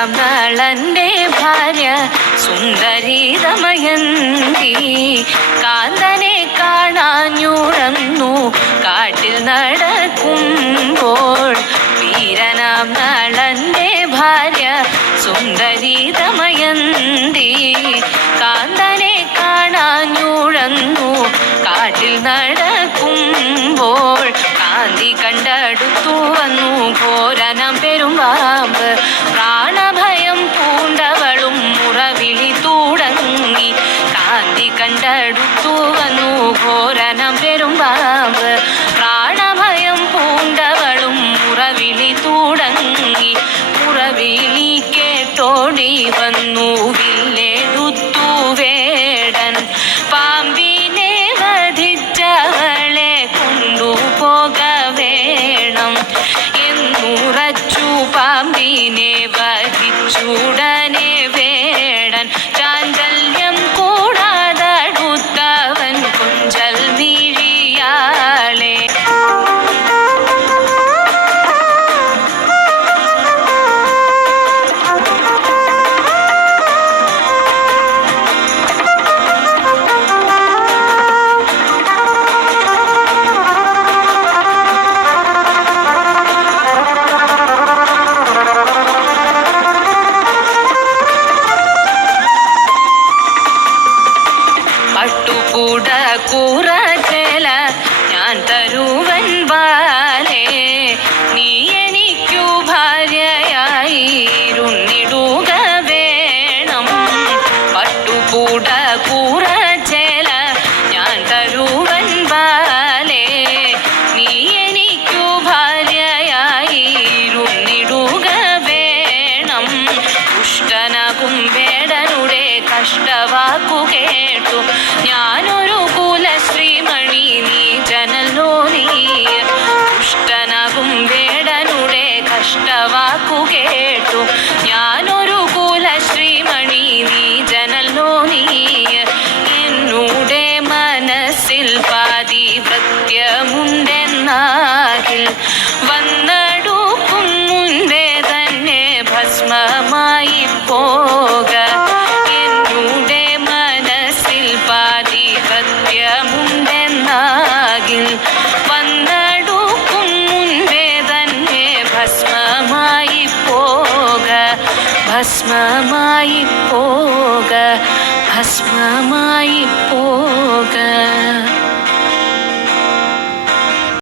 വീരനാം നളന്റെ ഭാര്യ സുന്ദരി ദമയന്തി കാന്തനെ കാണാഞ്ഞുഴന്നു കാട്ടിൽ നടക്കുമ്പോൾ. വീരനാം നളന്റെ ഭാര്യ സുന്ദരി ദമയന്തി കാന്തനെ കാണാഞ്ഞുഴന്നു കാട്ടിൽ നടക്കുമ്പോൾ. കാന്തി കണ്ടടുത്തു വന്നു ഘോരനം പെരുമ്പാമ്പ്. പ്രാണഭയം പൂണ്ടവളും മുറവിളി തുടങ്ങി. കാന്തി കണ്ടടുത്തു വന്നു ഘോരനം പെരുമ്പാമ്പ്. പ്രാണഭയം പൂണ്ടവളും മുറവിളി തുടങ്ങി. മുറവിളി കേട്ടോടി വന്നു വില്ലെടുത്തു വേടൻ. പാമ്പിനെ വധിച്ചവളെ കൊണ്ടുപോക വേണം എന്നുറച്ചു. പാമ്പിനെ വധിച്ചുടനെ വേടൻ ചാഞ്ചല്യം കൂടാതടുത്തവൻ കൊഞ്ചൽ മിഴിയാളെ. പട്ടുകൂട കൂറച്ചേല ഞാൻ തരുവൻ ബാലേ, നീ എനിക്കു ഭാര്യയായിരുന്നിടുക വേണം. പട്ടുകൂട കൂറച്ചേല ഞാൻ തരുവൻ ബാലേ, നീ എനിക്കു ഭാര്യയായിരുന്നിടുക വേണം. ദുഷ്ടനാകും വേടനുടെ കഷ്ടവാക്കു കേട്ടു ഞാനൊരു കുലശ്രീമണി നീചനല്ലോ നീ. ദുഷ്ടനാകും വേടനുടെ കഷ്ടവാക്കു കേട്ടു ഞാനൊരു കുലശ്രീമണി നീചനല്ലോ നീ. എന്നുടെ മനസ്സിൽ പാതിവൃത്യമുണ്ടെന്നാകിൽ വന്നടുക്കും മുൻപേ തന്നെ ഭസ്മമായി പോക. എന്നുടെ മനസ്സിൽ പാതിവൃത്യമുണ്ടെന്നാകിൽ വന്നടുക്കും മുൻപേ തന്നെ ഭസ്മമായി പോക. ഭസ്മമായി പോക. ഭസ്മമായി പോക.